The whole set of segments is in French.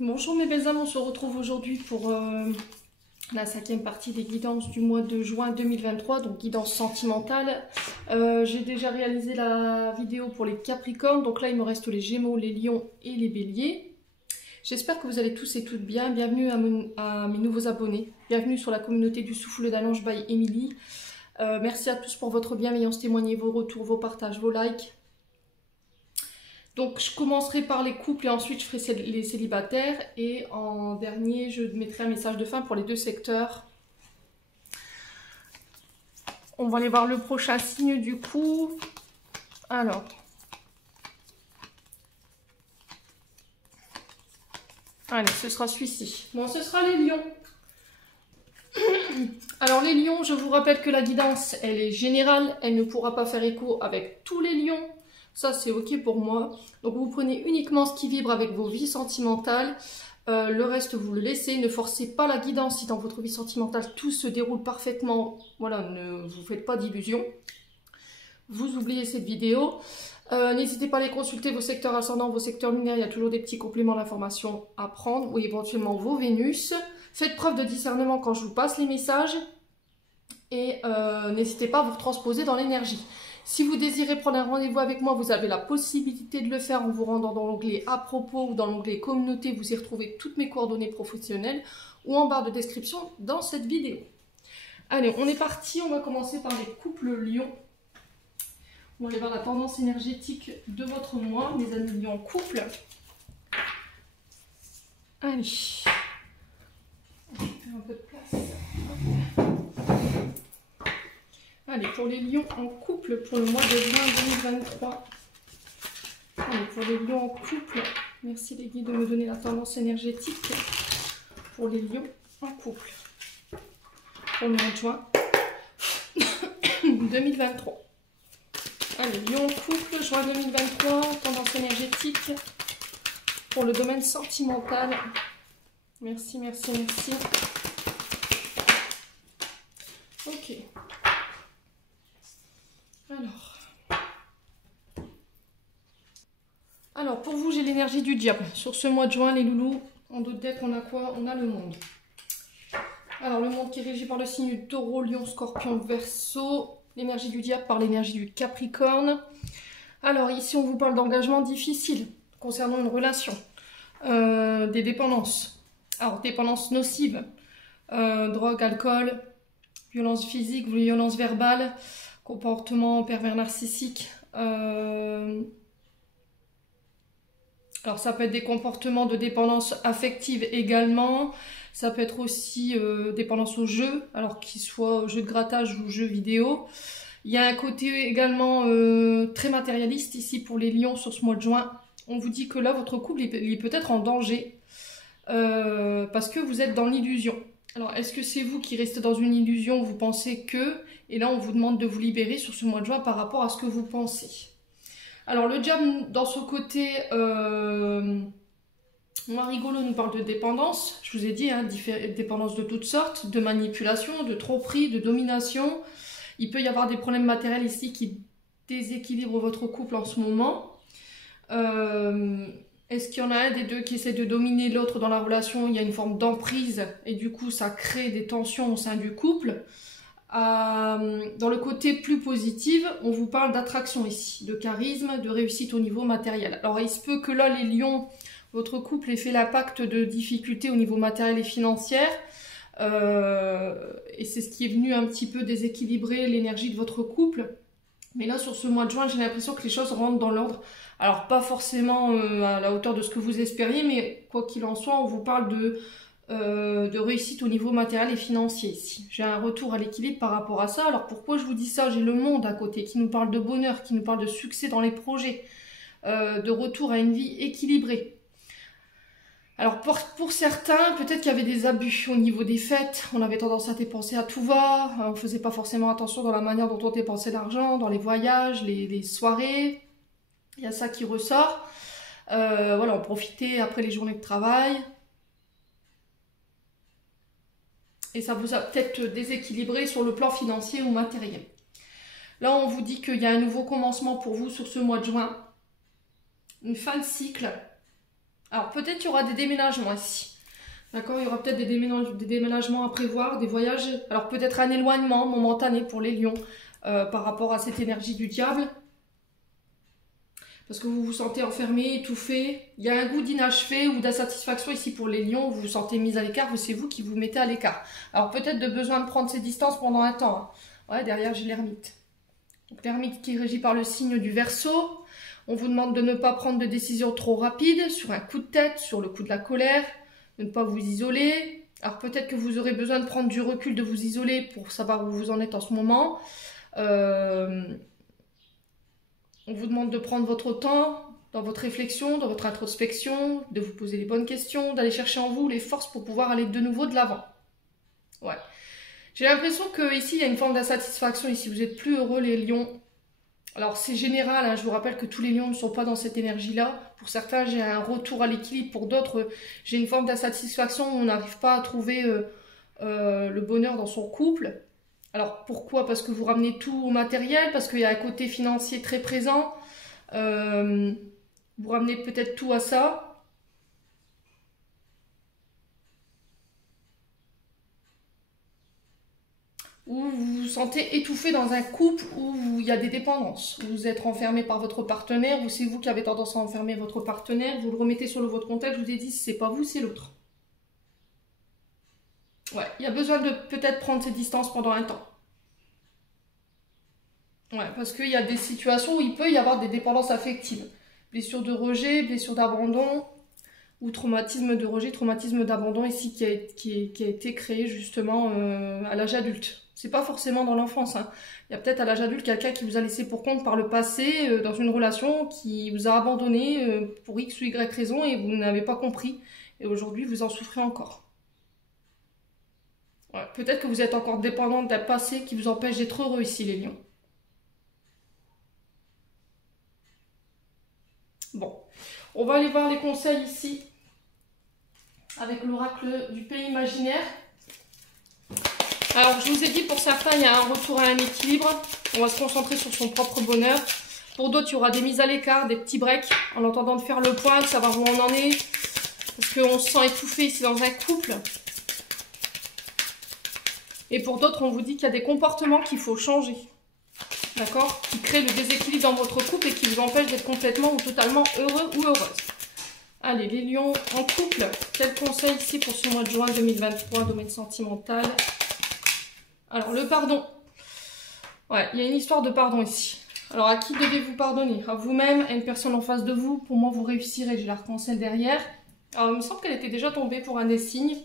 Bonjour mes belles âmes, on se retrouve aujourd'hui pour la 5e partie des guidances du mois de juin 2023, donc guidance sentimentale. J'ai déjà réalisé la vidéo pour les Capricornes, donc là il me reste les Gémeaux, les Lions et les Béliers. J'espère que vous allez tous et toutes bien. Bienvenue à mes nouveaux abonnés, bienvenue sur la communauté du Souffle d'Ange by Émilie. Merci à tous pour votre bienveillance, témoignez vos retours, vos partages, vos likes. Donc je commencerai par les couples et ensuite je ferai les célibataires. Et en dernier, je mettrai un message de fin pour les deux secteurs. On va aller voir le prochain signe du coup. Alors. Allez, ce sera celui-ci. Bon, ce sera les lions. Alors les lions, je vous rappelle que la guidance, elle est générale. Elle ne pourra pas faire écho avec tous les lions. Ça, c'est OK pour moi. Donc, vous prenez uniquement ce qui vibre avec vos vies sentimentales. Le reste, vous le laissez. Ne forcez pas la guidance si dans votre vie sentimentale, tout se déroule parfaitement. Voilà, ne vous faites pas d'illusions. Vous oubliez cette vidéo. N'hésitez pas à aller consulter vos secteurs ascendants, vos secteurs lunaires. Il y a toujours des petits compléments d'information à prendre. Ou éventuellement vos Vénus. Faites preuve de discernement quand je vous passe les messages. Et n'hésitez pas à vous transposer dans l'énergie. Si vous désirez prendre un rendez-vous avec moi, vous avez la possibilité de le faire en vous rendant dans l'onglet à propos ou dans l'onglet communauté. Vous y retrouvez toutes mes coordonnées professionnelles ou en barre de description dans cette vidéo. Allez, on est parti. On va commencer par les couples lions. On va aller voir la tendance énergétique de votre mois, mes amis lions couple. Allez. On va faire un peu de place. Allez, pour les lions en couple pour le mois de juin 2023. Allez, pour les lions en couple, merci les guides de me donner la tendance énergétique pour les lions en couple. Pour le mois de juin 2023. Allez, lions en couple, juin 2023, tendance énergétique pour le domaine sentimental. Merci, merci, merci. Ok. Alors, pour vous, j'ai l'énergie du diable. Sur ce mois de juin, les loulous, en d'autres decks, on a quoi? On a le monde. Alors, le monde qui est régi par le signe du taureau, lion, scorpion, verseau. L'énergie du diable par l'énergie du capricorne. Alors, ici, on vous parle d'engagement difficile concernant une relation. Des dépendances. Alors, dépendances nocives. Drogue, alcool, violence physique, violence verbale, comportement pervers narcissique. Alors ça peut être des comportements de dépendance affective également, ça peut être aussi dépendance au jeu, alors qu'il soit jeu de grattage ou jeu vidéo. Il y a un côté également très matérialiste ici pour les lions sur ce mois de juin. On vous dit que là votre couple il est peut-être en danger parce que vous êtes dans l'illusion. Alors est-ce que c'est vous qui restez dans une illusion, vous pensez que, et là on vous demande de vous libérer sur ce mois de juin par rapport à ce que vous pensez. Alors le diable dans ce côté moins rigolo nous parle de dépendance, je vous ai dit, hein, dépendance de toutes sortes, de manipulation, de tromperie, de domination. Il peut y avoir des problèmes matériels ici qui déséquilibrent votre couple en ce moment. Est-ce qu'il y en a un des deux qui essaie de dominer l'autre dans la relation? Il y a une forme d'emprise et du coup ça crée des tensions au sein du couple. Dans le côté plus positif, on vous parle d'attraction ici, de charisme, de réussite au niveau matériel. Alors il se peut que là les lions, votre couple ait fait l'impact de difficultés au niveau matériel et financier. Et c'est ce qui est venu un petit peu déséquilibrer l'énergie de votre couple. Mais là sur ce mois de juin, j'ai l'impression que les choses rentrent dans l'ordre. Alors pas forcément à la hauteur de ce que vous espériez, mais quoi qu'il en soit, on vous parle de réussite au niveau matériel et financier ici. J'ai un retour à l'équilibre par rapport à ça. Alors pourquoi je vous dis ça? J'ai le monde à côté qui nous parle de bonheur, qui nous parle de succès dans les projets, de retour à une vie équilibrée. Alors pour certains, peut-être qu'il y avait des abus au niveau des fêtes, on avait tendance à dépenser à tout va, on ne faisait pas forcément attention dans la manière dont on dépensait l'argent, dans les voyages, les soirées, il y a ça qui ressort. Voilà, on profitait après les journées de travail. Et ça vous a peut-être déséquilibré sur le plan financier ou matériel. Là, on vous dit qu'il y a un nouveau commencement pour vous sur ce mois de juin. Une fin de cycle. Alors peut-être qu'il y aura des déménagements ici. D'accord, il y aura peut-être des déménagements à prévoir, des voyages. Alors peut-être un éloignement momentané pour les lions par rapport à cette énergie du diable. Parce que vous vous sentez enfermé, étouffé. Il y a un goût d'inachevé ou d'insatisfaction ici pour les lions. Vous vous sentez mis à l'écart, c'est vous qui vous mettez à l'écart. Alors peut-être de besoin de prendre ses distances pendant un temps. Hein. Ouais, derrière j'ai l'ermite. L'ermite qui est régi par le signe du Verseau. On vous demande de ne pas prendre de décisions trop rapides, sur un coup de tête, sur le coup de la colère, de ne pas vous isoler. Alors peut-être que vous aurez besoin de prendre du recul, de vous isoler pour savoir où vous en êtes en ce moment. On vous demande de prendre votre temps dans votre réflexion, dans votre introspection, de vous poser les bonnes questions, d'aller chercher en vous les forces pour pouvoir aller de nouveau de l'avant. Ouais. J'ai l'impression que ici il y a une forme d'insatisfaction. Ici, vous êtes plus heureux les lions. Alors c'est général, hein, je vous rappelle que tous les lions ne sont pas dans cette énergie-là. Pour certains, j'ai un retour à l'équilibre. Pour d'autres, j'ai une forme d'insatisfaction où on n'arrive pas à trouver le bonheur dans son couple. Alors pourquoi? Parce que vous ramenez tout au matériel, parce qu'il y a un côté financier très présent. Vous ramenez peut-être tout à ça. Ou vous vous sentez étouffé dans un couple où il y a des dépendances. Vous êtes renfermé par votre partenaire, ou c'est vous qui avez tendance à enfermer votre partenaire, vous le remettez sur votre contexte, je vous ai dit, c'est pas vous, c'est l'autre. Ouais, il y a besoin de peut-être prendre ses distances pendant un temps. Ouais, parce qu'il y a des situations où il peut y avoir des dépendances affectives. Blessure de rejet, blessure d'abandon, ou traumatisme de rejet, traumatisme d'abandon ici qui a été créé justement à l'âge adulte. C'est pas forcément dans l'enfance. Hein. Il y a peut-être à l'âge adulte quelqu'un qui vous a laissé pour compte par le passé dans une relation qui vous a abandonné pour X ou Y raison et vous n'avez pas compris. Et aujourd'hui, vous en souffrez encore. Ouais, peut-être que vous êtes encore dépendante d'un passé qui vous empêche d'être heureux ici, les lions. Bon, on va aller voir les conseils ici avec l'oracle du pays imaginaire. Alors, je vous ai dit, pour certains, il y a un retour à un équilibre. On va se concentrer sur son propre bonheur. Pour d'autres, il y aura des mises à l'écart, des petits breaks, en entendant de faire le point, de savoir où on en est. Parce qu'on se sent étouffé ici dans un couple. Et pour d'autres, on vous dit qu'il y a des comportements qu'il faut changer. D'accord? Qui créent le déséquilibre dans votre couple et qui vous empêchent d'être complètement ou totalement heureux ou heureuse. Allez, les lions en couple. Quel conseil ici pour ce mois de juin 2023, domaine sentimental? Alors, le pardon. Ouais, il y a une histoire de pardon ici. Alors, à qui devez-vous pardonner? À vous-même, à une personne en face de vous? Pour moi, vous réussirez. J'ai l'arc-en-ciel derrière. Alors, il me semble qu'elle était déjà tombée pour un des signes.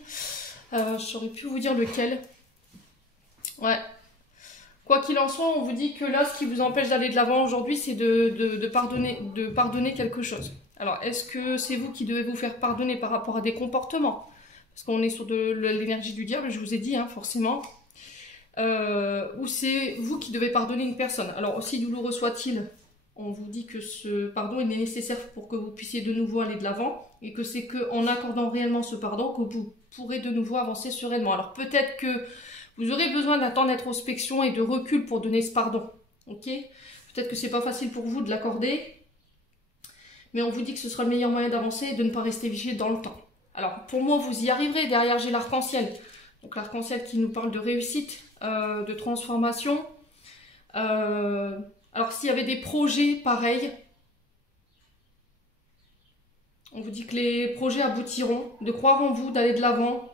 Je saurais plus vous dire lequel. Ouais. Quoi qu'il en soit, on vous dit que là, ce qui vous empêche d'aller de l'avant aujourd'hui, c'est de pardonner quelque chose. Alors, est-ce que c'est vous qui devez vous faire pardonner par rapport à des comportements? Parce qu'on est sur de l'énergie du diable, je vous ai dit, hein, forcément. Ou c'est vous qui devez pardonner une personne. Alors, aussi douloureux soit-il, on vous dit que ce pardon est nécessaire pour que vous puissiez de nouveau aller de l'avant. Et que c'est qu'en accordant réellement ce pardon que vous pourrez de nouveau avancer sereinement. Alors, peut-être que vous aurez besoin d'un temps d'introspection et de recul pour donner ce pardon. Ok? Peut-être que c'est pas facile pour vous de l'accorder. Mais on vous dit que ce sera le meilleur moyen d'avancer et de ne pas rester figé dans le temps. Alors, pour moi, vous y arriverez. Derrière, j'ai l'arc-en-ciel. Donc, l'arc-en-ciel qui nous parle de réussite, de transformation. Alors, s'il y avait des projets pareils, on vous dit que les projets aboutiront, de croire en vous, d'aller de l'avant.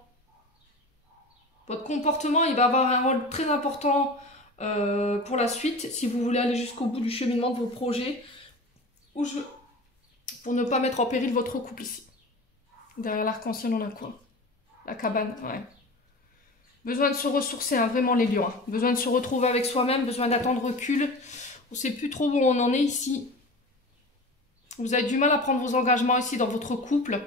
Votre comportement, il va avoir un rôle très important pour la suite, si vous voulez aller jusqu'au bout du cheminement de vos projets, pour ne pas mettre en péril votre couple ici. Derrière l'arc-en-ciel, on a quoi? La cabane, ouais. Besoin de se ressourcer, hein, vraiment les lions. Hein. Besoin de se retrouver avec soi-même, besoin d'attendre recul. On ne sait plus trop où on en est ici. Vous avez du mal à prendre vos engagements ici dans votre couple.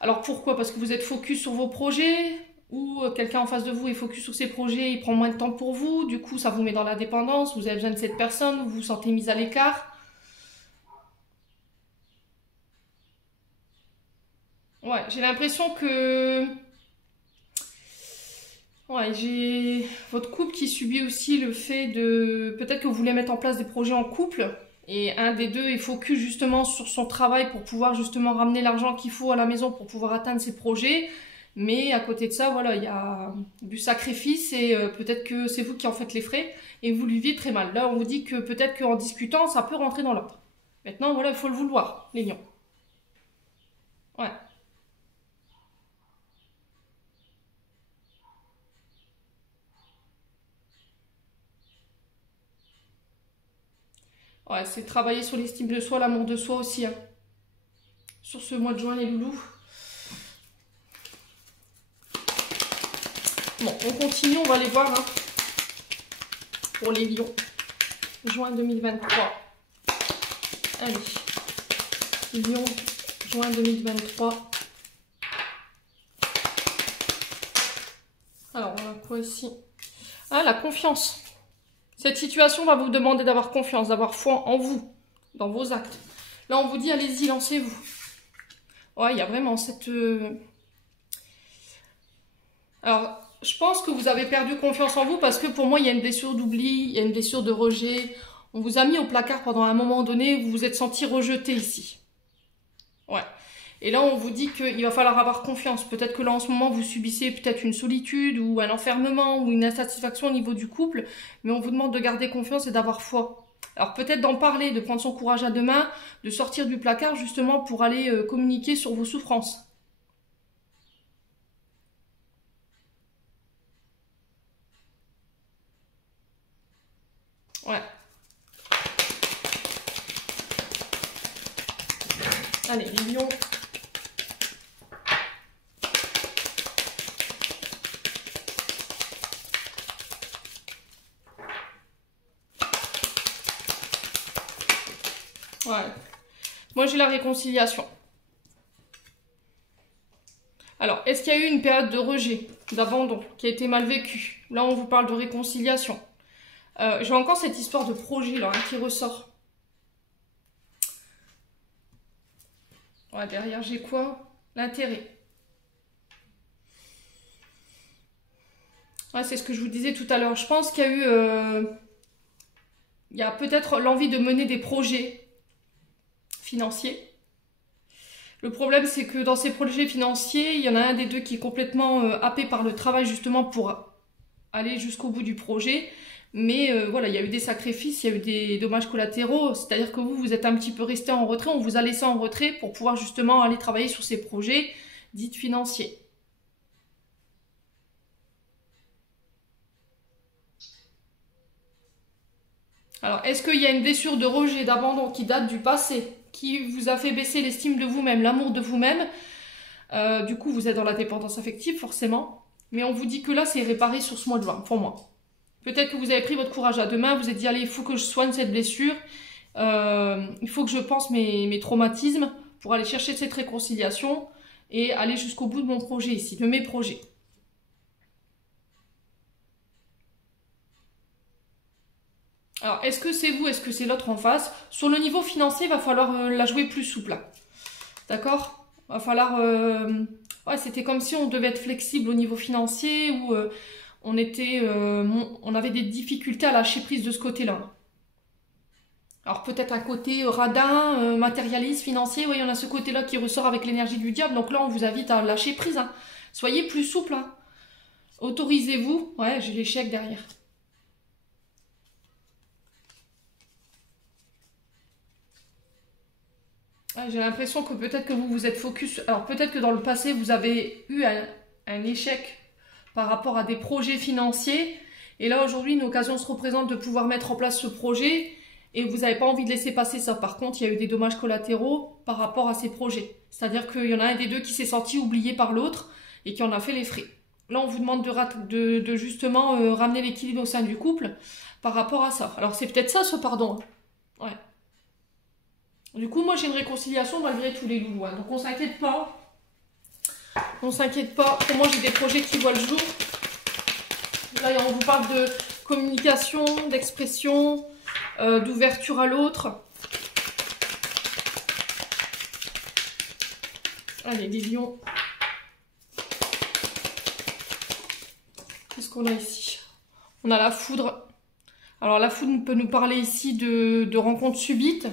Alors pourquoi? Parce que vous êtes focus sur vos projets, ou quelqu'un en face de vous est focus sur ses projets, il prend moins de temps pour vous, du coup ça vous met dans la dépendance, vous avez besoin de cette personne, vous vous sentez mis à l'écart. Ouais, j'ai l'impression que... Ouais, j'ai votre couple qui subit aussi le fait de... Peut-être que vous voulez mettre en place des projets en couple, Et un des deux est focus justement sur son travail pour pouvoir justement ramener l'argent qu'il faut à la maison pour pouvoir atteindre ses projets. Mais à côté de ça, voilà, il y a du sacrifice et peut-être que c'est vous qui en faites les frais et vous lui vivez très mal. Là, on vous dit que peut-être qu'en discutant, ça peut rentrer dans l'ordre. Maintenant, voilà, il faut le vouloir, les lions. Ouais. Ouais, c'est de travailler sur l'estime de soi, l'amour de soi aussi. Hein. Sur ce mois de juin, les loulous. Bon, on continue, on va aller voir hein, pour les lions. Juin 2023. Allez. Lion, juin 2023. Alors, on a quoi ici? Ah, la confiance. Cette situation va vous demander d'avoir confiance, d'avoir foi en vous, dans vos actes. Là, on vous dit, allez-y, lancez-vous. Ouais, il y a vraiment cette... Alors, je pense que vous avez perdu confiance en vous parce que pour moi, il y a une blessure d'oubli, il y a une blessure de rejet. On vous a mis au placard pendant un moment donné, vous vous êtes senti rejeté ici. Ouais. Et là, on vous dit qu'il va falloir avoir confiance. Peut-être que là, en ce moment, vous subissez peut-être une solitude ou un enfermement ou une insatisfaction au niveau du couple. Mais on vous demande de garder confiance et d'avoir foi. Alors peut-être d'en parler, de prendre son courage à deux mains, de sortir du placard justement pour aller communiquer sur vos souffrances. Ouais. Allez, les lions. Ouais. Moi, j'ai la réconciliation. Alors, est-ce qu'il y a eu une période de rejet, d'abandon, qui a été mal vécue? Là, on vous parle de réconciliation. J'ai encore cette histoire de projet là hein, qui ressort. Ouais, derrière, j'ai quoi? L'intérêt. Ouais, c'est ce que je vous disais tout à l'heure. Je pense qu'il y a eu... il y a peut-être l'envie de mener des projets financiers. Le problème, c'est que dans ces projets financiers, il y en a un des deux qui est complètement happé par le travail justement pour aller jusqu'au bout du projet. Mais voilà, il y a eu des sacrifices, il y a eu des dommages collatéraux. C'est-à-dire que vous êtes un petit peu resté en retrait, on vous a laissé en retrait pour pouvoir justement aller travailler sur ces projets dits financiers. Alors, est-ce qu'il y a une blessure de rejet, d'abandon qui date du passé, qui vous a fait baisser l'estime de vous-même, l'amour de vous-même? Du coup, vous êtes dans la dépendance affective, forcément. Mais on vous dit que là, c'est réparé sur ce mois de juin, pour moi. Peut-être que vous avez pris votre courage à deux mains, vous vous êtes dit, allez, il faut que je soigne cette blessure, il faut que je pense mes traumatismes pour aller chercher cette réconciliation et aller jusqu'au bout de mon projet ici, de mes projets. Alors, est-ce que c'est vous, est-ce que c'est l'autre en face? Sur le niveau financier, il va falloir la jouer plus souple. D'accord? Il va falloir... Ouais, c'était comme si on devait être flexible au niveau financier ou... on avait des difficultés à lâcher prise de ce côté-là. Alors peut-être un côté radin, matérialiste, financier, oui, on a ce côté-là qui ressort avec l'énergie du diable, donc là on vous invite à lâcher prise. Hein. Soyez plus souple. Hein. Autorisez-vous. Ouais, j'ai l'échec derrière. Ouais, j'ai l'impression que peut-être que vous êtes focus. Alors peut-être que dans le passé vous avez eu un échec par rapport à des projets financiers. Et là, aujourd'hui, une occasion se représente de pouvoir mettre en place ce projet et vous n'avez pas envie de laisser passer ça. Par contre, il y a eu des dommages collatéraux par rapport à ces projets. C'est-à-dire qu'il y en a un des deux qui s'est senti oublié par l'autre et qui en a fait les frais. Là, on vous demande de justement ramener l'équilibre au sein du couple par rapport à ça. Alors, c'est peut-être ça, ce pardon. Ouais. Du coup, moi, j'ai une réconciliation malgré tous les loulous. Hein. Donc, on s'inquiète pas. On s'inquiète pas. Pour moi, j'ai des projets qui voient le jour. Là, on vous parle de communication, d'expression, d'ouverture à l'autre. Allez, les lions. Qu'est-ce qu'on a ici? On a la foudre. Alors la foudre peut nous parler ici de rencontres subites,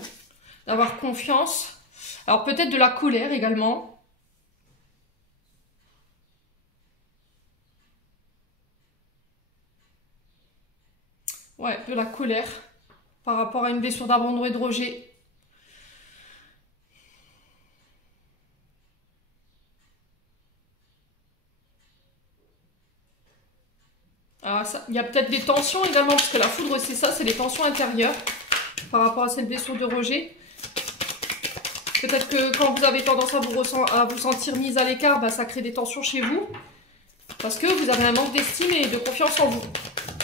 d'avoir confiance. Alors peut-être de la colère également. Ouais, de la colère par rapport à une blessure d'abandon et de rejet. Alors il y a peut-être des tensions également, parce que la foudre c'est ça, c'est les tensions intérieures par rapport à cette blessure de rejet. Peut-être que quand vous avez tendance à vous sentir mise à l'écart, bah, ça crée des tensions chez vous. Parce que vous avez un manque d'estime et de confiance en vous.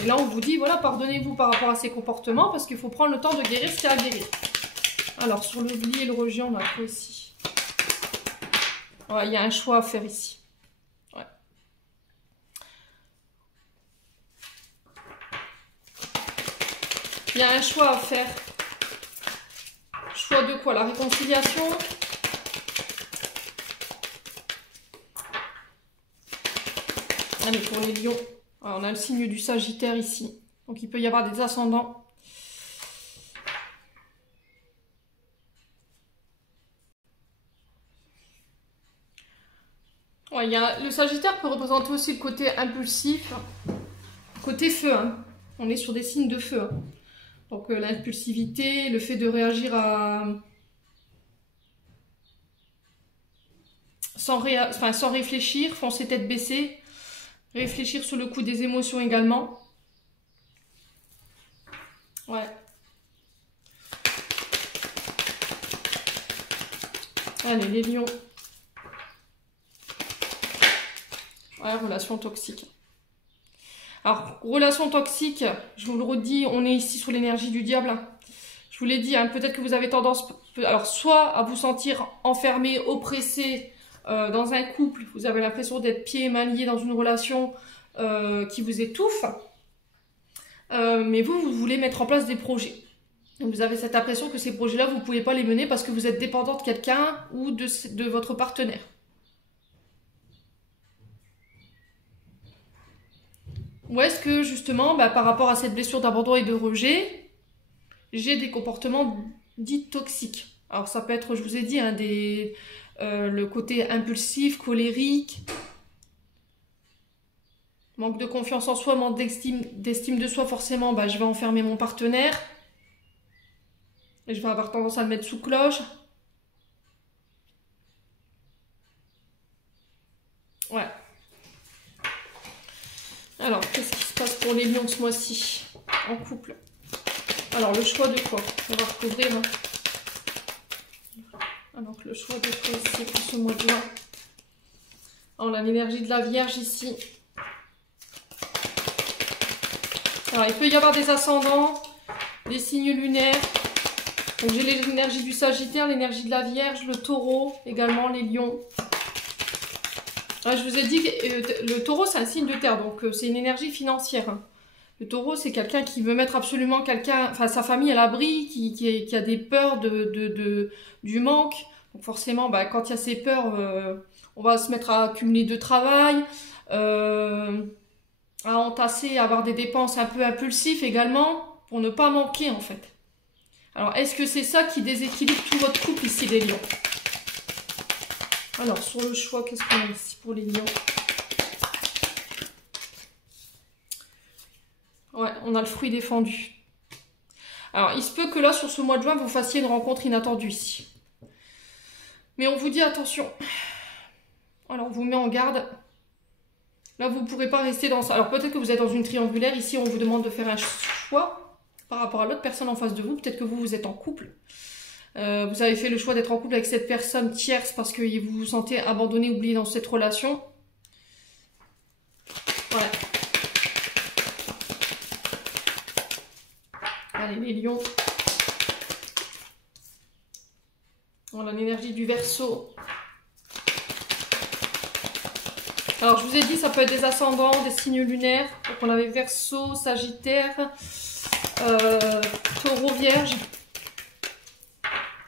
Et là on vous dit, voilà, pardonnez-vous par rapport à ces comportements, parce qu'il faut prendre le temps de guérir ce qu'il y a à guérir. Alors sur l'oubli et le rejet, on a quoi ici? Ouais, il y a un choix à faire ici. Ouais. Il y a un choix à faire. Choix de quoi? La réconciliation. Allez, pour les lions, alors, on a le signe du Sagittaire ici. Donc il peut y avoir des ascendants. Ouais, le Sagittaire peut représenter aussi le côté impulsif, côté feu. Hein. On est sur des signes de feu. Hein. Donc l'impulsivité, le fait de réagir sans réfléchir, foncer tête baissée, réfléchir sur le coup des émotions également. Ouais. Allez, les lions. Ouais, relation toxique. Alors, relation toxique, je vous le redis, on est ici sur l'énergie du diable. Je vous l'ai dit, hein, peut-être que vous avez tendance, alors soit à vous sentir enfermé, oppressé dans un couple, vous avez l'impression d'être pieds et mains liés dans une relation qui vous étouffe, mais vous voulez mettre en place des projets. Donc vous avez cette impression que ces projets-là, vous ne pouvez pas les mener parce que vous êtes dépendant de quelqu'un ou de votre partenaire. Ou est-ce que justement, bah, par rapport à cette blessure d'abandon et de rejet, j'ai des comportements dits toxiques. Alors ça peut être, je vous ai dit, hein, le côté impulsif, colérique, manque de confiance en soi, manque d'estime de soi, forcément, bah, je vais enfermer mon partenaire. Et je vais avoir tendance à le mettre sous cloche. Ouais. Alors, qu'est-ce qui se passe pour les lions ce mois-ci en couple? Alors, le choix de quoi? On va recouvrir. Hein. Alors, le choix de quoi ici pour ce mois de juin? Alors, l'énergie de la Vierge ici. Alors, il peut y avoir des ascendants, des signes lunaires. Donc, j'ai l'énergie du Sagittaire, l'énergie de la Vierge, le Taureau, également les lions. Alors, je vous ai dit que le Taureau, c'est un signe de terre, donc c'est une énergie financière. Hein. Le Taureau, c'est quelqu'un qui veut mettre absolument sa famille à l'abri, qui a des peurs du manque. Donc forcément, bah, quand il y a ces peurs, on va se mettre à accumuler de travail, à entasser, à avoir des dépenses un peu impulsives également, pour ne pas manquer en fait. Alors, est-ce que c'est ça qui déséquilibre tout votre couple ici, les lions? Alors, sur le choix, qu'est-ce qu'on a ici pour les lions? Ouais, on a le fruit défendu. Alors, il se peut que là, sur ce mois de juin, vous fassiez une rencontre inattendue ici. Mais on vous dit attention. Alors, on vous met en garde. Là, vous ne pourrez pas rester dans ça. Alors, peut-être que vous êtes dans une triangulaire. Ici, on vous demande de faire un choix par rapport à l'autre personne en face de vous. Peut-être que vous êtes en couple. Vous avez fait le choix d'être en couple avec cette personne tierce parce que vous vous sentez abandonné, oublié dans cette relation. Ouais. Allez, les lions. On a l'énergie du Verseau. Alors, je vous ai dit, ça peut être des ascendants, des signes lunaires. Donc, on avait Verseau, Sagittaire, Taureau, Vierge.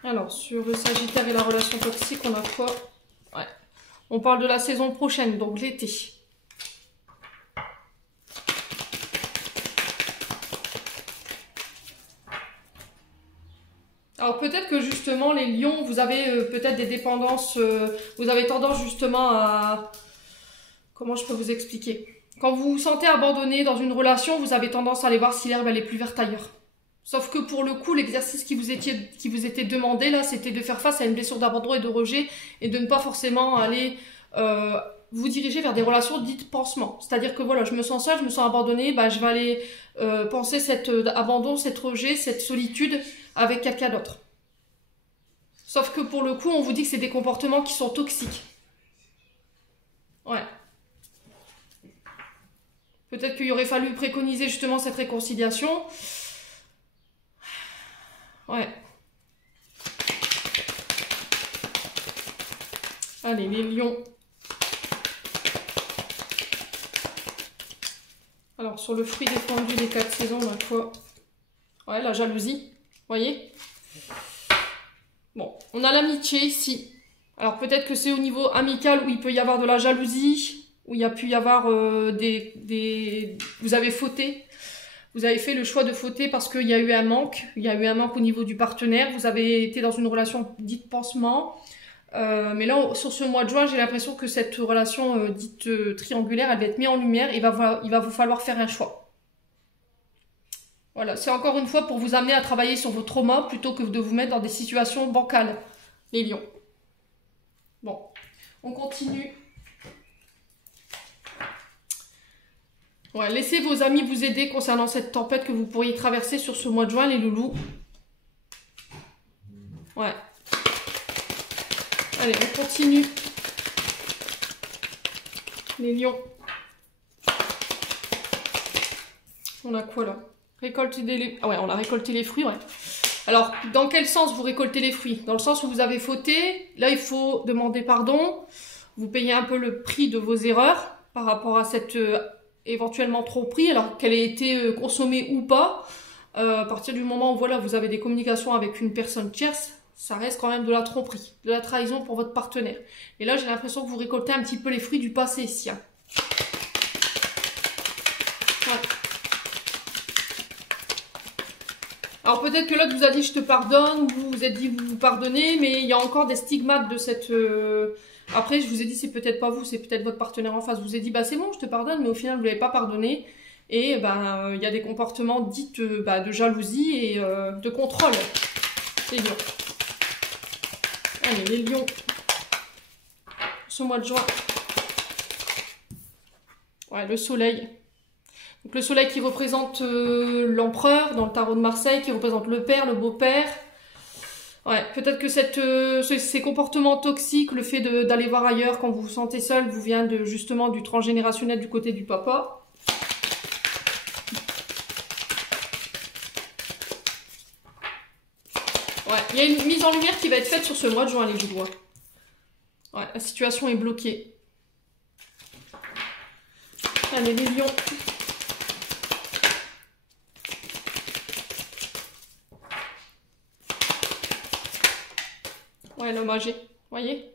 Alors, sur le Sagittaire et la relation toxique, on a quoi? Ouais. On parle de la saison prochaine, donc l'été. Alors peut-être que justement les lions, vous avez peut-être des dépendances, vous avez tendance justement à... Comment je peux vous expliquer? Quand vous vous sentez abandonné dans une relation, vous avez tendance à aller voir si l'herbe elle est plus verte ailleurs. Sauf que pour le coup, l'exercice qui vous était demandé là, c'était de faire face à une blessure d'abandon et de rejet et de ne pas forcément aller vous diriger vers des relations dites pansement. C'est-à-dire que voilà, je me sens seule, je me sens abandonnée, bah, je vais aller penser cet abandon, cet rejet, cette solitude avec quelqu'un d'autre. Sauf que pour le coup, on vous dit que c'est des comportements qui sont toxiques. Ouais. Peut-être qu'il aurait fallu préconiser justement cette réconciliation. Ouais. Allez, les lions. Alors, sur le fruit défendu des 4 saisons, on a quoi? Ouais, la jalousie. Vous voyez? Bon, on a l'amitié ici. Alors, peut-être que c'est au niveau amical où il peut y avoir de la jalousie, où il y a pu y avoir vous avez fauté. Vous avez fait le choix de fauter parce qu'il y a eu un manque. Il y a eu un manque au niveau du partenaire. Vous avez été dans une relation dite pansement. Mais là, sur ce mois de juin, j'ai l'impression que cette relation dite triangulaire, elle va être mise en lumière. Il va vous falloir faire un choix. Voilà, c'est encore une fois pour vous amener à travailler sur vos traumas plutôt que de vous mettre dans des situations bancales, les lions. Bon, on continue. Ouais, laissez vos amis vous aider concernant cette tempête que vous pourriez traverser sur ce mois de juin, les loulous. Ouais. Allez, on continue. Les lions. On a quoi là? Récolter des... Ah ouais, on a récolté les fruits, ouais. Alors, dans quel sens vous récoltez les fruits? Dans le sens où vous avez fauté. Là, il faut demander pardon. Vous payez un peu le prix de vos erreurs par rapport à cette... éventuellement tromperie, alors qu'elle ait été consommée ou pas. À partir du moment où voilà, vous avez des communications avec une personne tierce, ça reste quand même de la tromperie, de la trahison pour votre partenaire. Et là, j'ai l'impression que vous récoltez un petit peu les fruits du passé ici. Hein. Ouais. Alors peut-être que l'autre vous a dit je te pardonne, ou vous vous êtes dit vous vous pardonnez, mais il y a encore des stigmates de cette... Après, je vous ai dit c'est peut-être pas vous, c'est peut-être votre partenaire en face. Vous ai dit bah c'est bon, je te pardonne, mais au final vous l'avez pas pardonné. Et ben il y a des comportements dits de jalousie et de contrôle. Les lions. Allez, les lions. Ce mois de juin. Ouais, le soleil. Donc le soleil qui représente l'empereur dans le tarot de Marseille, qui représente le père, le beau-père. Ouais, peut-être que ces comportements toxiques, le fait d'aller voir ailleurs quand vous vous sentez seul, vous vient justement du transgénérationnel du côté du papa. Ouais, il y a une mise en lumière qui va être faite sur ce mois de juin, les Gillois. Ouais, la situation est bloquée. Allez, les lions. Ouais, l'homme âgé, voyez.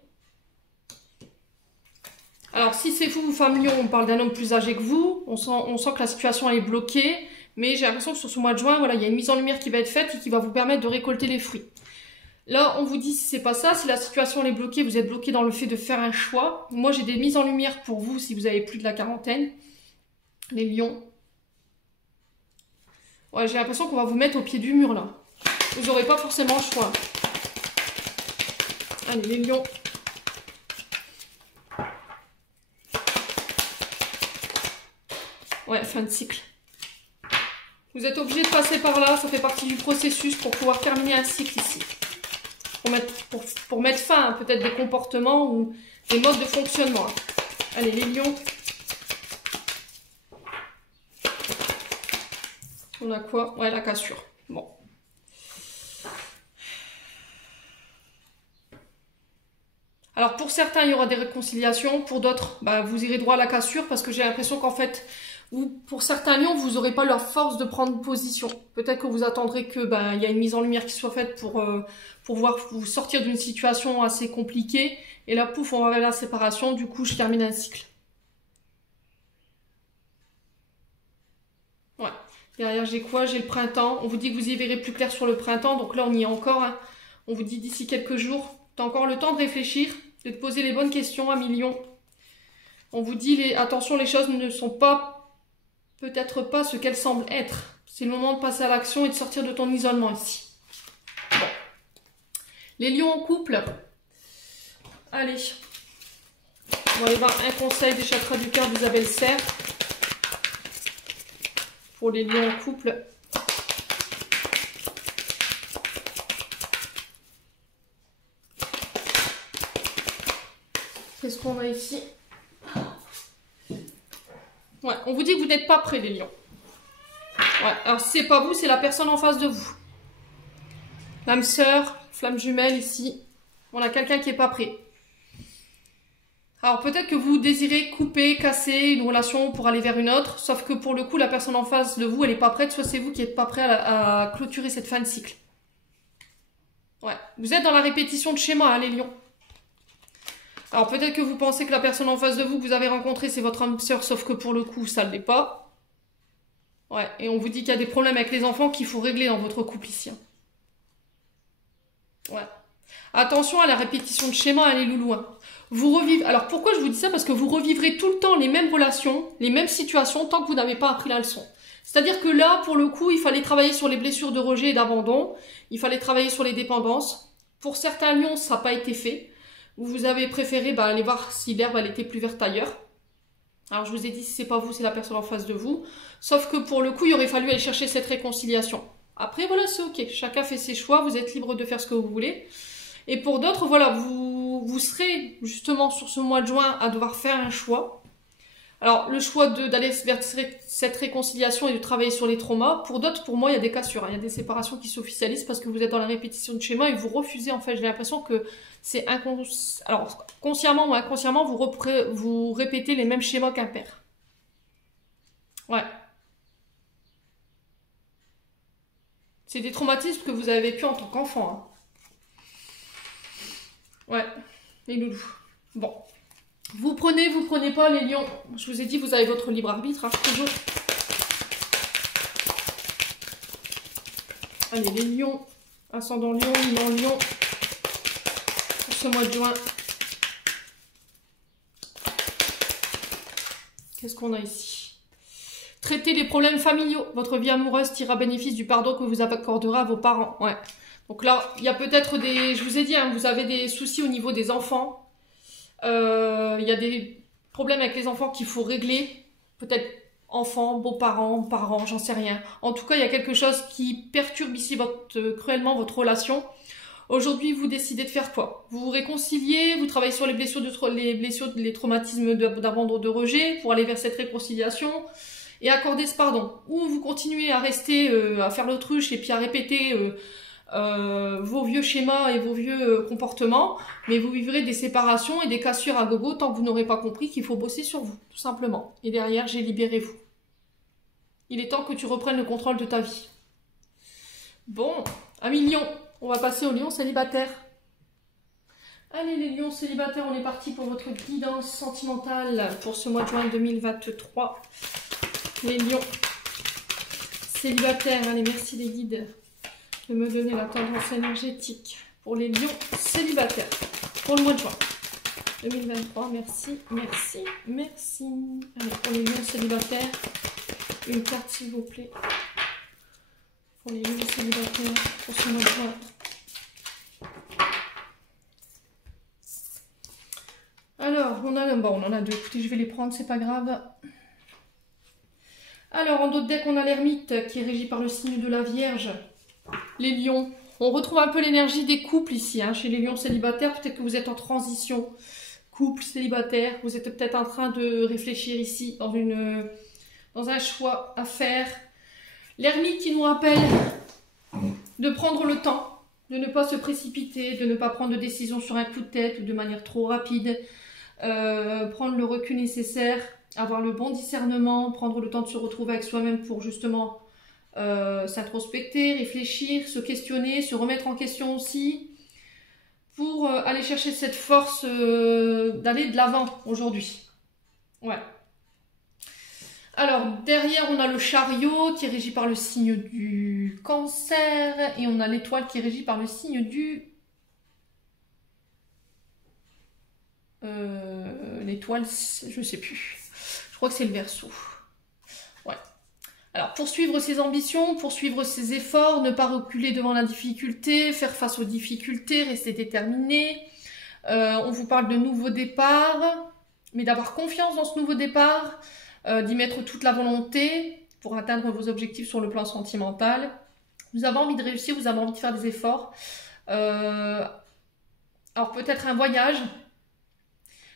Alors, si c'est vous, femme lion, on parle d'un homme plus âgé que vous. On sent que la situation est bloquée. Mais j'ai l'impression que sur ce mois de juin, voilà, il y a une mise en lumière qui va être faite et qui va vous permettre de récolter les fruits. Là, on vous dit si c'est pas ça, si la situation est bloquée, vous êtes bloqué dans le fait de faire un choix. Moi, j'ai des mises en lumière pour vous si vous avez plus de la quarantaine. Les lions. Ouais, j'ai l'impression qu'on va vous mettre au pied du mur, là. Vous n'aurez pas forcément le choix. Allez, les lions. Ouais, fin de cycle. Vous êtes obligé de passer par là, ça fait partie du processus pour pouvoir terminer un cycle ici. Pour mettre fin à peut-être des comportements ou des modes de fonctionnement. Allez, les lions. On a quoi? Ouais, la cassure. Bon. Alors pour certains, il y aura des réconciliations. Pour d'autres, bah, vous irez droit à la cassure parce que j'ai l'impression qu'en fait, pour certains lions, vous n'aurez pas la force de prendre position. Peut-être que vous attendrez que il y a une mise en lumière qui soit faite pour pouvoir vous sortir d'une situation assez compliquée. Et là, pouf, on va vers la séparation. Du coup, je termine un cycle. Ouais. Derrière, j'ai quoi? J'ai le printemps. On vous dit que vous y verrez plus clair sur le printemps. Donc là, on y est encore. Hein. On vous dit d'ici quelques jours. Tu as encore le temps de réfléchir, de te poser les bonnes questions à million. On vous dit, attention, les choses ne sont pas, peut-être pas ce qu'elles semblent être. C'est le moment de passer à l'action et de sortir de ton isolement ici. Bon. Les lions en couple. Allez. On va aller voir un conseil des chakras du cœur d'Isabelle Serre. Pour les lions en couple. Qu'est-ce qu'on a ici? Ouais, on vous dit que vous n'êtes pas prêts, les lions. Ouais, alors c'est pas vous, c'est la personne en face de vous. L'âme sœur, flamme jumelle ici. On a quelqu'un qui n'est pas prêt. Alors peut-être que vous désirez couper, casser une relation pour aller vers une autre, sauf que pour le coup, la personne en face de vous, elle n'est pas prête, soit c'est vous qui n'êtes pas prêt à clôturer cette fin de cycle. Ouais, vous êtes dans la répétition de schéma, hein, les lions. Alors peut-être que vous pensez que la personne en face de vous que vous avez rencontrée, c'est votre âme sœur, sauf que pour le coup, ça ne l'est pas. Ouais, et on vous dit qu'il y a des problèmes avec les enfants qu'il faut régler dans votre couple ici. Hein. Ouais. Attention à la répétition de schéma, hein, les loulous. Hein. Vous revivez. Alors pourquoi je vous dis ça? Parce que vous revivrez tout le temps les mêmes relations, les mêmes situations, tant que vous n'avez pas appris la leçon. C'est-à-dire que là, pour le coup, il fallait travailler sur les blessures de rejet et d'abandon. Il fallait travailler sur les dépendances. Pour certains lions, ça n'a pas été fait. Vous avez préféré aller voir si l'herbe elle était plus verte ailleurs. Alors je vous ai dit, si c'est pas vous, c'est la personne en face de vous. Sauf que pour le coup, il aurait fallu aller chercher cette réconciliation. Après, voilà, c'est ok. Chacun fait ses choix. Vous êtes libre de faire ce que vous voulez. Et pour d'autres, voilà, vous serez justement sur ce mois de juin à devoir faire un choix. Alors, le choix d'aller vers cette réconciliation et de travailler sur les traumas. Pour d'autres, pour moi, il y a des cassures. Hein. Il y a des séparations qui s'officialisent parce que vous êtes dans la répétition de schéma et vous refusez, en fait, j'ai l'impression que c'est inconscient. Alors, consciemment ou inconsciemment, vous répétez les mêmes schémas qu'un père. Ouais. C'est des traumatismes que vous avez vécu en tant qu'enfant. Hein. Ouais, les loulous. Bon. Vous prenez pas les lions. Je vous ai dit, vous avez votre libre arbitre, hein, toujours. Allez, les lions. Ascendant lion, lion, lion. Pour ce mois de juin. Qu'est-ce qu'on a ici? Traitez les problèmes familiaux. Votre vie amoureuse tirera bénéfice du pardon que vous accorderez à vos parents. Ouais. Donc là, il y a peut-être des... Je vous ai dit, hein, vous avez des soucis au niveau des enfants. Il y a des problèmes avec les enfants qu'il faut régler. Peut-être enfants, beaux-parents, parents, j'en sais rien. En tout cas, il y a quelque chose qui perturbe ici cruellement votre relation. Aujourd'hui, vous décidez de faire quoi? Vous vous réconciliez, vous travaillez sur les blessures, les traumatismes d'abandon, de rejet pour aller vers cette réconciliation et accorder ce pardon. Ou vous continuez à rester, à faire l'autruche et puis à répéter... vos vieux schémas et vos vieux comportements, mais vous vivrez des séparations et des cassures à gogo tant que vous n'aurez pas compris qu'il faut bosser sur vous, tout simplement. Et derrière, j'ai libéré vous. Il est temps que tu reprennes le contrôle de ta vie. Bon, amis lions, on va passer aux lions célibataires. Allez les lions célibataires, on est parti pour votre guidance sentimentale pour ce mois de juin 2023. Les lions célibataires, allez, merci les guides de me donner la tendance énergétique pour les lions célibataires pour le mois de juin 2023. Merci, merci, merci. Allez, pour les lions célibataires, une carte s'il vous plaît. Pour les lions célibataires pour ce mois de juin. Alors, on en a deux. Écoutez, je vais les prendre, c'est pas grave. Alors, en d'autres decks, on a l'ermite qui est régi par le signe de la Vierge. Les lions, on retrouve un peu l'énergie des couples ici, hein, chez les lions célibataires. Peut-être que vous êtes en transition, couple, célibataire. Vous êtes peut-être en train de réfléchir ici dans un choix à faire. L'ermite qui nous rappelle de prendre le temps, de ne pas se précipiter, de ne pas prendre de décision sur un coup de tête ou de manière trop rapide. Prendre le recul nécessaire, avoir le bon discernement, prendre le temps de se retrouver avec soi-même pour justement... s'introspecter, réfléchir, se questionner, se remettre en question aussi, pour aller chercher cette force d'aller de l'avant aujourd'hui. Ouais. Alors, derrière, on a le chariot qui est régi par le signe du Cancer. Et on a l'étoile qui est régie par le signe du... l'étoile, je sais plus. Je crois que c'est le Verseau. Ouais. Alors, poursuivre ses ambitions, poursuivre ses efforts, ne pas reculer devant la difficulté, faire face aux difficultés, rester déterminé. On vous parle de nouveau départ, mais d'avoir confiance dans ce nouveau départ, d'y mettre toute la volonté pour atteindre vos objectifs sur le plan sentimental. Vous avez envie de réussir, vous avez envie de faire des efforts. Alors peut-être un voyage,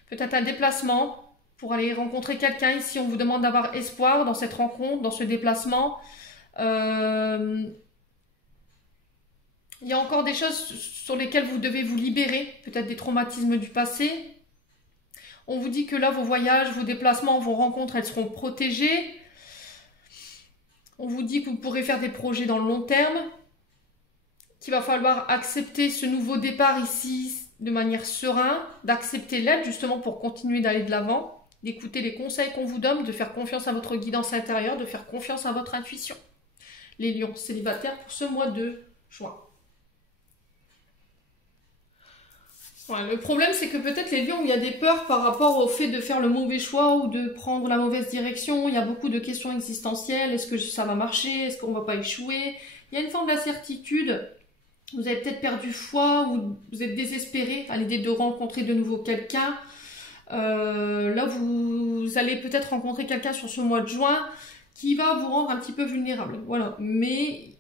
peut-être un déplacement pour aller rencontrer quelqu'un. Ici, on vous demande d'avoir espoir dans cette rencontre, dans ce déplacement. Il y a encore des choses sur lesquelles vous devez vous libérer, peut-être des traumatismes du passé. On vous dit que là, vos voyages, vos déplacements, vos rencontres, elles seront protégées. On vous dit que vous pourrez faire des projets dans le long terme, qu'il va falloir accepter ce nouveau départ ici de manière sereine, d'accepter l'aide justement pour continuer d'aller de l'avant, d'écouter les conseils qu'on vous donne, de faire confiance à votre guidance intérieure, de faire confiance à votre intuition. Les lions célibataires pour ce mois de juin. Ouais, le problème, c'est que peut-être les lions, il y a des peurs par rapport au fait de faire le mauvais choix ou de prendre la mauvaise direction. Il y a beaucoup de questions existentielles. Est-ce que ça va marcher? Est-ce qu'on va pas échouer? Il y a une forme d'incertitude. Vous avez peut-être perdu foi ou vous êtes désespéré à l'idée de rencontrer de nouveau quelqu'un. Là, vous allez peut-être rencontrer quelqu'un sur ce mois de juin qui va vous rendre un petit peu vulnérable. Voilà. Mais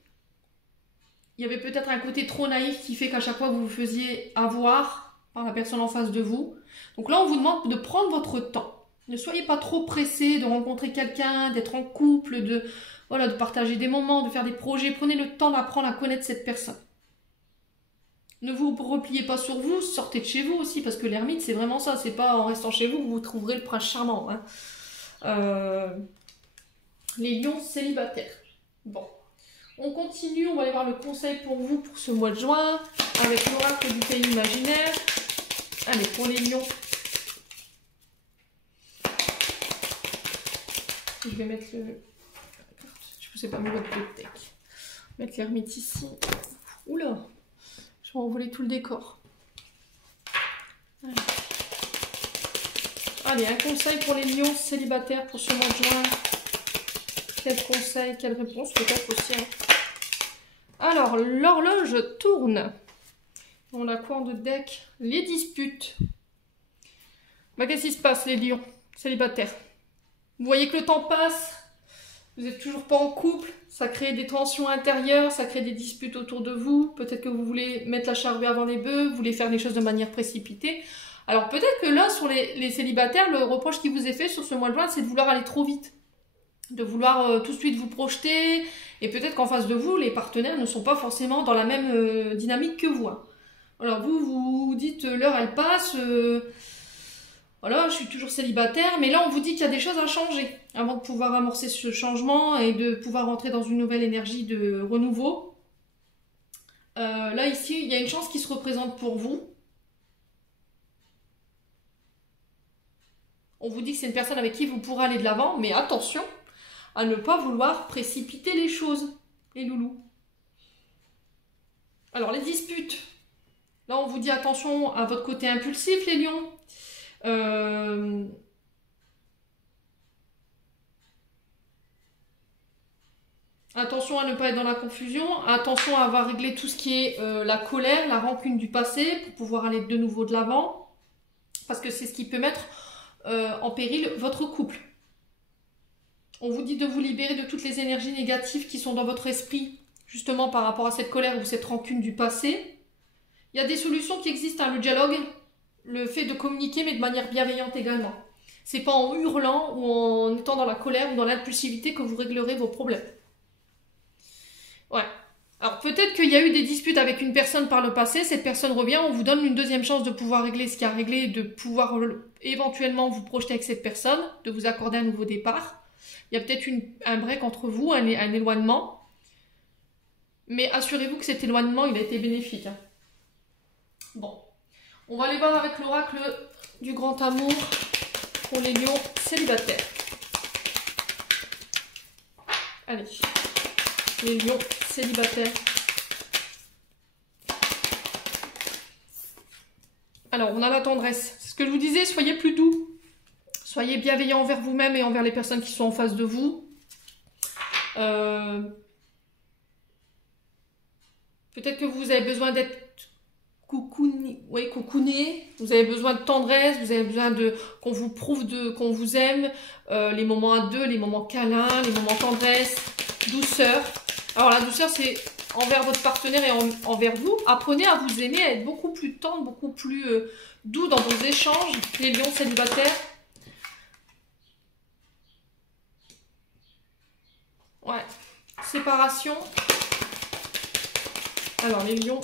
il y avait peut-être un côté trop naïf qui fait qu'à chaque fois, vous vous faisiez avoir par la personne en face de vous. Donc là, on vous demande de prendre votre temps. Ne soyez pas trop pressé de rencontrer quelqu'un, d'être en couple, de partager des moments, de faire des projets. Prenez le temps d'apprendre à connaître cette personne. Ne vous repliez pas sur vous, sortez de chez vous aussi, parce que l'ermite, c'est vraiment ça. C'est pas en restant chez vous que vous trouverez le prince charmant. Hein. Les lions célibataires. Bon. On continue, on va aller voir le conseil pour vous pour ce mois de juin, avec l'oracle du pays imaginaire. Allez, pour les lions. Je vais mettre le... Je ne vous ai pas mis votre deck. Mettre l'ermite ici. Oula, je vais envoler tout le décor. Allez, un conseil pour les lions célibataires pour ce mois de juin. Quel conseil, quelle réponse peut-être aussi. Hein. Alors, l'horloge tourne. On a quoi en de deck? Les disputes. Bah, qu'est-ce qui se passe, les lions célibataires? Vous voyez que le temps passe, vous n'êtes toujours pas en couple, ça crée des tensions intérieures, ça crée des disputes autour de vous. Peut-être que vous voulez mettre la charrue avant les bœufs, vous voulez faire les choses de manière précipitée. Alors, peut-être que là, sur les célibataires, le reproche qui vous est fait sur ce mois de juin, c'est de vouloir aller trop vite. De vouloir tout de suite vous projeter, et peut-être qu'en face de vous, les partenaires ne sont pas forcément dans la même dynamique que vous. Hein. Alors vous dites l'heure elle passe, voilà, je suis toujours célibataire, mais là on vous dit qu'il y a des choses à changer avant de pouvoir amorcer ce changement et de pouvoir rentrer dans une nouvelle énergie de renouveau. Là ici, il y a une chance qui se représente pour vous. On vous dit que c'est une personne avec qui vous pourrez aller de l'avant, mais attention à ne pas vouloir précipiter les choses, les loulous. Alors, les disputes. Là, on vous dit attention à votre côté impulsif, les lions. Attention à ne pas être dans la confusion. Attention à avoir réglé tout ce qui est la colère, la rancune du passé, pour pouvoir aller de nouveau de l'avant. Parce que c'est ce qui peut mettre en péril votre couple. On vous dit de vous libérer de toutes les énergies négatives qui sont dans votre esprit, justement par rapport à cette colère ou cette rancune du passé. Il y a des solutions qui existent, hein, le dialogue, le fait de communiquer, mais de manière bienveillante également. C'est pas en hurlant ou en étant dans la colère ou dans l'impulsivité que vous réglerez vos problèmes. Ouais. Alors peut-être qu'il y a eu des disputes avec une personne par le passé, cette personne revient, on vous donne une deuxième chance de pouvoir régler ce qui a réglé, de pouvoir éventuellement vous projeter avec cette personne, de vous accorder un nouveau départ. Il y a peut-être un break entre vous, un éloignement. Mais assurez-vous que cet éloignement, il a été bénéfique. Hein. Bon. On va aller voir avec l'oracle du grand amour pour les lions célibataires. Allez, les lions célibataires. Alors, on a la tendresse. C'est ce que je vous disais, soyez plus doux. Soyez bienveillants envers vous-même et envers les personnes qui sont en face de vous. Peut-être que vous avez besoin d'être coucouné. Oui, coucouné. Vous avez besoin de tendresse, vous avez besoin de qu'on vous prouve qu'on vous aime. Les moments à deux, les moments câlins, les moments tendresse, douceur. Alors la douceur, c'est envers votre partenaire et envers vous. Apprenez à vous aimer, à être beaucoup plus tendre, beaucoup plus doux dans vos échanges, les lions célibataires. Ouais, séparation. Alors les lions.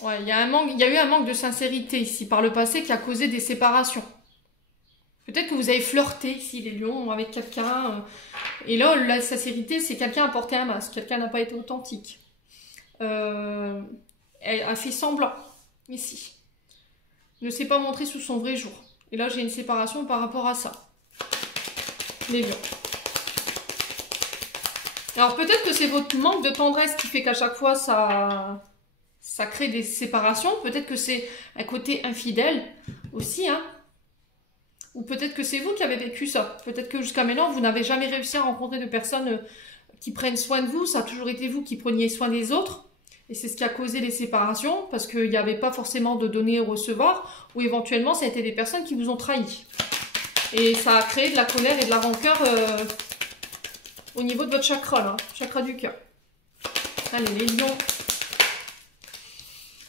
Ouais, il y a eu un manque de sincérité ici par le passé qui a causé des séparations. Peut-être que vous avez flirté ici, les lions, avec quelqu'un. Et là, la sincérité, c'est quelqu'un a porté un masque. Quelqu'un n'a pas été authentique. Elle a fait semblant, ici. Ne s'est pas montré sous son vrai jour. Et là, j'ai une séparation par rapport à ça. Les lions. Alors, peut-être que c'est votre manque de tendresse qui fait qu'à chaque fois, ça crée des séparations. Peut-être que c'est un côté infidèle aussi, hein. Ou peut-être que c'est vous qui avez vécu ça. Peut-être que jusqu'à maintenant, vous n'avez jamais réussi à rencontrer de personnes qui prennent soin de vous. Ça a toujours été vous qui preniez soin des autres. Et c'est ce qui a causé les séparations, parce qu'il n'y avait pas forcément de donner et recevoir, ou éventuellement, ça a été des personnes qui vous ont trahi. Et ça a créé de la colère et de la rancœur au niveau de votre chakra, là, chakra du cœur. Allez, les lions.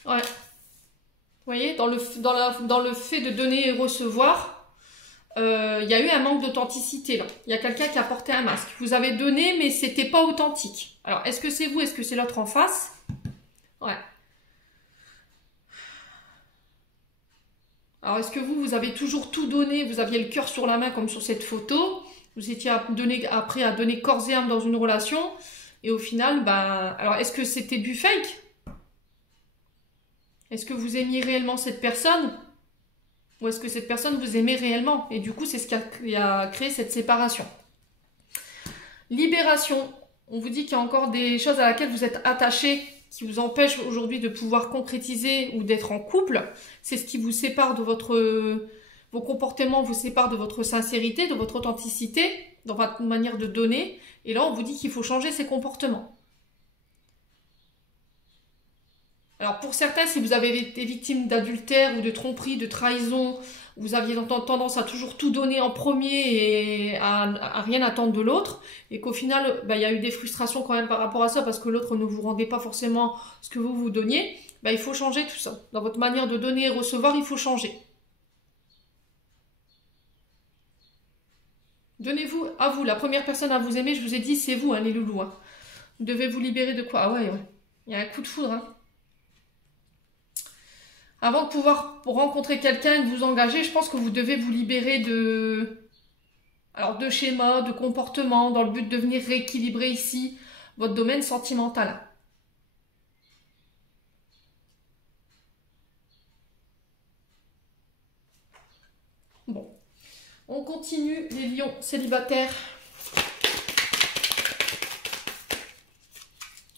Ouais. Vous voyez, dans le fait de donner et recevoir, il y a eu un manque d'authenticité là. Il y a quelqu'un qui a porté un masque. Vous avez donné, mais c'était pas authentique. Alors, est-ce que c'est vous? Est-ce que c'est l'autre en face? Ouais. Alors, est-ce que vous avez toujours tout donné? Vous aviez le cœur sur la main comme sur cette photo. Vous étiez prêt à donner corps et âme dans une relation. Et au final, ben... Alors, est-ce que c'était du fake? Est-ce que vous aimiez réellement cette personne? Ou est-ce que cette personne vous aimait réellement? Et du coup, c'est ce qui a créé cette séparation. Libération. On vous dit qu'il y a encore des choses à laquelle vous êtes attaché, qui vous empêchent aujourd'hui de pouvoir concrétiser ou d'être en couple. C'est ce qui vous sépare de vos comportements, vous sépare de votre sincérité, de votre authenticité, dans votre manière de donner. Et là, on vous dit qu'il faut changer ses comportements. Alors pour certains, si vous avez été victime d'adultère ou de tromperie, de trahison, vous aviez tendance à toujours tout donner en premier et à rien attendre de l'autre, et qu'au final, il y a eu des frustrations quand même par rapport à ça, parce que l'autre ne vous rendait pas forcément ce que vous donniez, il faut changer tout ça. Dans votre manière de donner et recevoir, il faut changer. Donnez-vous à vous. La première personne à vous aimer, je vous ai dit, c'est vous, hein, les loulous. Hein. Vous devez vous libérer de quoi? Ah ouais. Il y a un coup de foudre, hein. Avant de pouvoir rencontrer quelqu'un et de vous engager, je pense que vous devez vous libérer de schémas, de comportements, dans le but de venir rééquilibrer ici votre domaine sentimental. Bon, on continue les lions célibataires.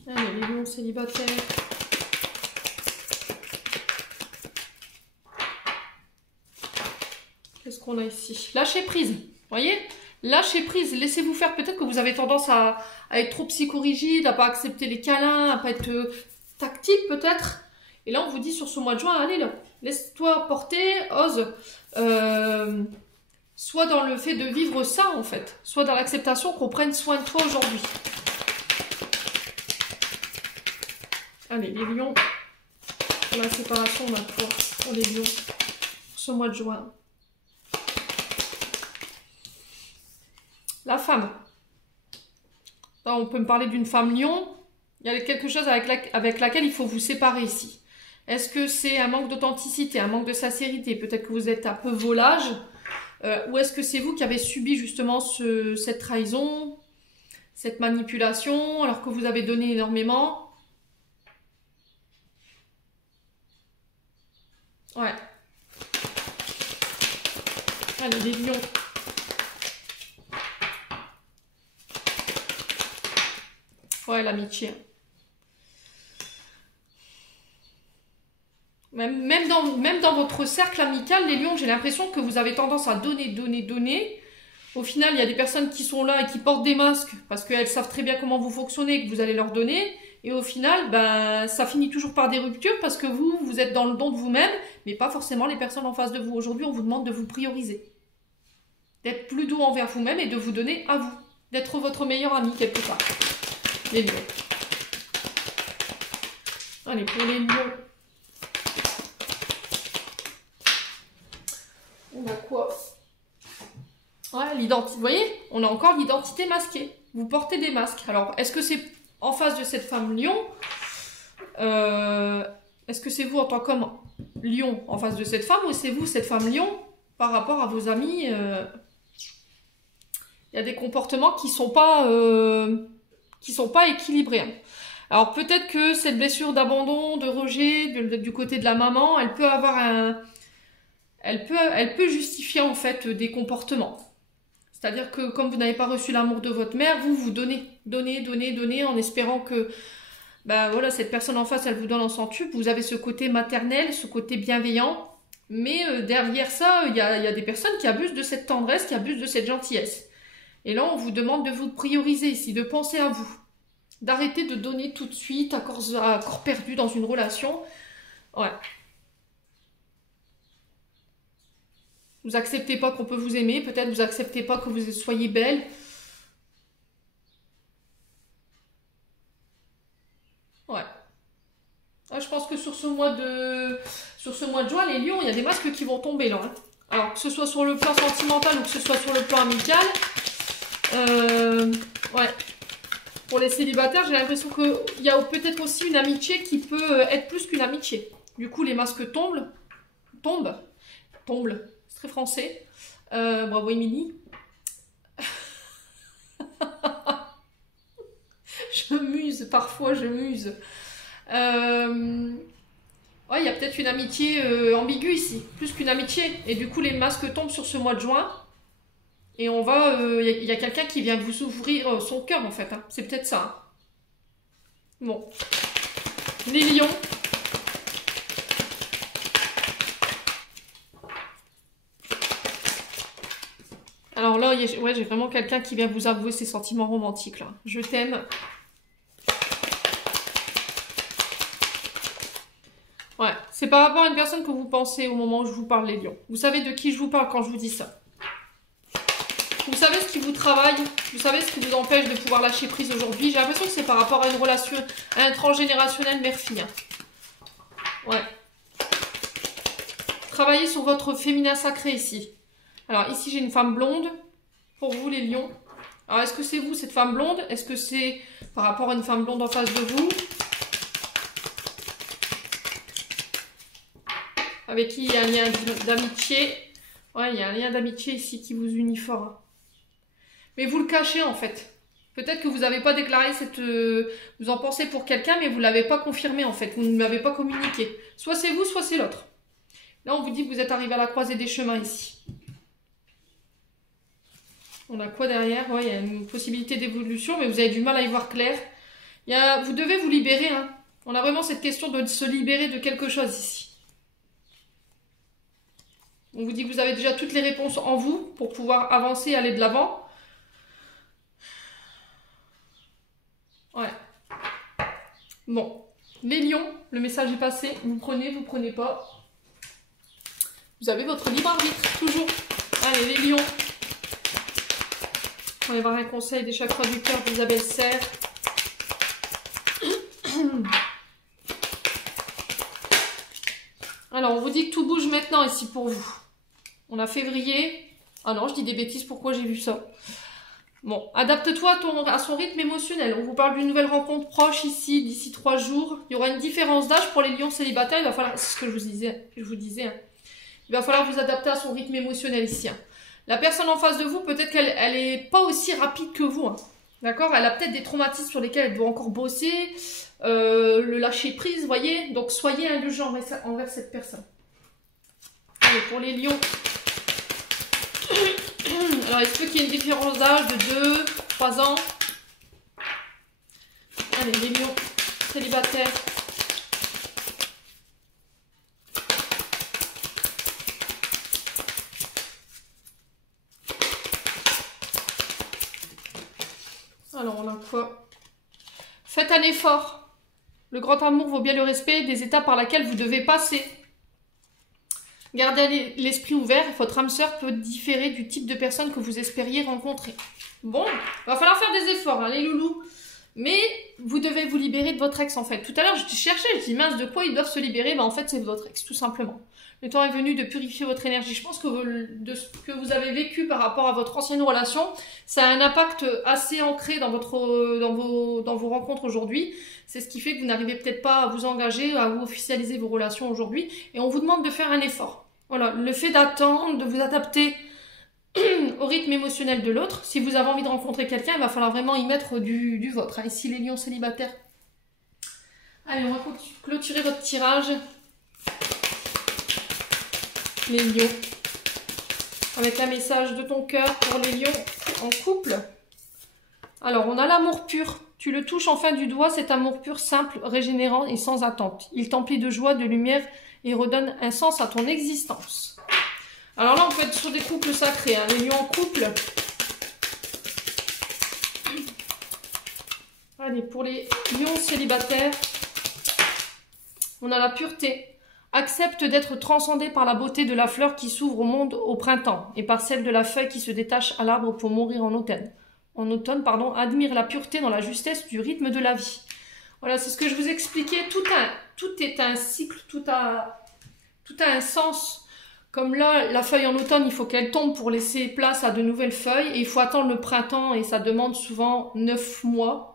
Allez, les lions célibataires. Qu'est-ce qu'on a ici? Lâcher prise, voyez? Lâchez prise, laissez-vous faire. Peut-être que vous avez tendance à être trop psychorigide, à pas accepter les câlins, à pas être tactique peut-être. Et là, on vous dit sur ce mois de juin, allez là, laisse-toi porter, ose. Soit dans le fait de vivre ça en fait, soit dans l'acceptation qu'on prenne soin de toi aujourd'hui. Allez, les lions, pour la séparation, on a quoi pour les lions pour ce mois de juin? La femme. Là, on peut me parler d'une femme lion. Il y a quelque chose avec laquelle il faut vous séparer ici. Est-ce que c'est un manque d'authenticité, un manque de sincérité? Peut-être que vous êtes un peu volage. Ou est-ce que c'est vous qui avez subi justement cette trahison, cette manipulation, alors que vous avez donné énormément? Ouais. Allez, les lions. Ouais, l'amitié. Même dans votre cercle amical, les lions, j'ai l'impression que vous avez tendance à donner, donner, donner. Au final, il y a des personnes qui sont là et qui portent des masques parce qu'elles savent très bien comment vous fonctionnez et que vous allez leur donner. Et au final, ben, ça finit toujours par des ruptures parce que vous êtes dans le don de vous-même, mais pas forcément les personnes en face de vous. Aujourd'hui, on vous demande de vous prioriser. D'être plus doux envers vous-même et de vous donner à vous. D'être votre meilleur ami quelque part. Les lions. Allez, pour les lions. On a quoi? Ouais, l'identité. Vous voyez, on a encore l'identité masquée. Vous portez des masques. Alors, est-ce que c'est en face de cette femme lion? Est-ce que c'est vous en tant qu'homme lion en face de cette femme ou c'est vous cette femme lion par rapport à vos amis? Il y a des comportements qui sont pas équilibrés. Hein. Alors peut-être que cette blessure d'abandon, de rejet, du côté de la maman, elle peut avoir elle peut justifier en fait des comportements. C'est-à-dire que comme vous n'avez pas reçu l'amour de votre mère, vous donnez en espérant que bah voilà, cette personne en face, elle vous donne en centuple. Vous avez ce côté maternel, ce côté bienveillant. Mais derrière ça, il y a des personnes qui abusent de cette tendresse, qui abusent de cette gentillesse. Et là, on vous demande de vous prioriser ici, de penser à vous. D'arrêter de donner tout de suite à corps perdu dans une relation. Ouais. Vous acceptez pas qu'on peut vous aimer, peut-être vous acceptez pas que vous soyez belle. Ouais. Ah, je pense que sur ce mois de juin, les lions, il y a des masques qui vont tomber là. Hein. Alors, que ce soit sur le plan sentimental ou que ce soit sur le plan amical. Ouais. Pour les célibataires, j'ai l'impression qu'il y a peut-être aussi une amitié qui peut être plus qu'une amitié. Du coup, les masques tombent. C'est très français. Bravo, Émilie. Je muse, parfois je muse. Ouais, il y a peut-être une amitié ambiguë ici, plus qu'une amitié. Et du coup, les masques tombent sur ce mois de juin. Et on va, il y a quelqu'un qui vient vous ouvrir son cœur en fait. Hein. C'est peut-être ça. Hein. Bon. Les lions. Alors là, ouais, j'ai vraiment quelqu'un qui vient vous avouer ses sentiments romantiques là. Je t'aime. Ouais, c'est par rapport à une personne que vous pensez au moment où je vous parle les lions. Vous savez de qui je vous parle quand je vous dis ça. Vous savez ce qui vous travaille, vous savez ce qui vous empêche de pouvoir lâcher prise aujourd'hui. J'ai l'impression que c'est par rapport à une relation, à un transgénérationnel mère-fille. Ouais. Travaillez sur votre féminin sacré ici. Alors ici j'ai une femme blonde, pour vous les lions. Alors est-ce que c'est vous cette femme blonde? Est-ce que c'est par rapport à une femme blonde en face de vous? Avec qui il y a un lien d'amitié. Ouais, il y a un lien d'amitié ici qui vous unit fort. Mais vous le cachez en fait. Peut-être que vous n'avez pas déclaré cette... vous en pensez pour quelqu'un, mais vous ne l'avez pas confirmé en fait. Vous ne l'avez pas communiqué. Soit c'est vous, soit c'est l'autre. Là, on vous dit que vous êtes arrivé à la croisée des chemins ici. On a quoi derrière? Ouais, il y a une possibilité d'évolution, mais vous avez du mal à y voir clair. Vous devez vous libérer. Hein. On a vraiment cette question de se libérer de quelque chose ici. On vous dit que vous avez déjà toutes les réponses en vous pour pouvoir avancer et aller de l'avant. Ouais. Bon. Les lions, le message est passé. Vous prenez pas. Vous avez votre libre arbitre, toujours. Allez, les lions. On va voir un conseil des chakras du cœur d'Isabelle Serre. Alors, on vous dit que tout bouge maintenant ici pour vous. On a février. Ah non, je dis des bêtises, pourquoi j'ai vu ça? Bon, adapte-toi à son rythme émotionnel. On vous parle d'une nouvelle rencontre proche ici, d'ici 3 jours. Il y aura une différence d'âge pour les lions célibataires. Il va falloir, c'est ce que je vous disais. Hein. Il va falloir vous adapter à son rythme émotionnel ici. Hein. La personne en face de vous, peut-être qu'elle est pas aussi rapide que vous. Hein. D'accord? Elle a peut-être des traumatismes sur lesquels elle doit encore bosser. Le lâcher prise, voyez. Donc, soyez indulgent envers cette personne. Allez, pour les lions. Alors, il se peut qu'il y ait une différence d'âge de 2, 3 ans. Allez, les lions célibataires. Alors, on a quoi? Faites un effort. Le grand amour vaut bien le respect des étapes par lesquelles vous devez passer. Gardez l'esprit ouvert, votre âme sœur peut différer du type de personne que vous espériez rencontrer. Bon, il va falloir faire des efforts, hein, les loulous. Mais vous devez vous libérer de votre ex, en fait. Tout à l'heure, je cherchais, je dis, mince, de quoi ils doivent se libérer? Ben, en fait, c'est de votre ex, tout simplement. Le temps est venu de purifier votre énergie. Je pense que de ce que vous avez vécu par rapport à votre ancienne relation, ça a un impact assez ancré dans vos rencontres aujourd'hui. C'est ce qui fait que vous n'arrivez peut-être pas à vous engager, à vous officialiser vos relations aujourd'hui. Et on vous demande de faire un effort. Voilà, le fait d'attendre, de vous adapter au rythme émotionnel de l'autre. Si vous avez envie de rencontrer quelqu'un, il va falloir vraiment y mettre du vôtre. Hein. Ici, les lions célibataires. Allez, on va clôturer votre tirage. Les lions. Avec un message de ton cœur pour les lions en couple. Alors, on a l'amour pur. Tu le touches enfin du doigt, cet amour pur, simple, régénérant et sans attente. Il t'emplit de joie, de lumière et redonne un sens à ton existence. Alors là, on peut être sur des couples sacrés, hein, les lions en couple. Allez, pour les lions célibataires, on a la pureté. Accepte d'être transcendé par la beauté de la fleur qui s'ouvre au monde au printemps et par celle de la feuille qui se détache à l'arbre pour mourir en automne. Admire la pureté dans la justesse du rythme de la vie. Voilà, c'est ce que je vous expliquais. Tout est un cycle, tout a un sens. Comme là, la feuille en automne, il faut qu'elle tombe pour laisser place à de nouvelles feuilles. Et il faut attendre le printemps et ça demande souvent 9 mois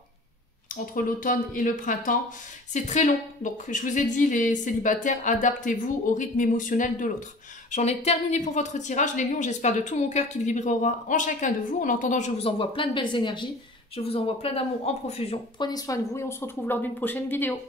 entre l'automne et le printemps. C'est très long. Donc, je vous ai dit, les célibataires, adaptez-vous au rythme émotionnel de l'autre. J'en ai terminé pour votre tirage, les lions. J'espère de tout mon cœur qu'il vibrera en chacun de vous. En attendant, je vous envoie plein de belles énergies. Je vous envoie plein d'amour en profusion. Prenez soin de vous et on se retrouve lors d'une prochaine vidéo.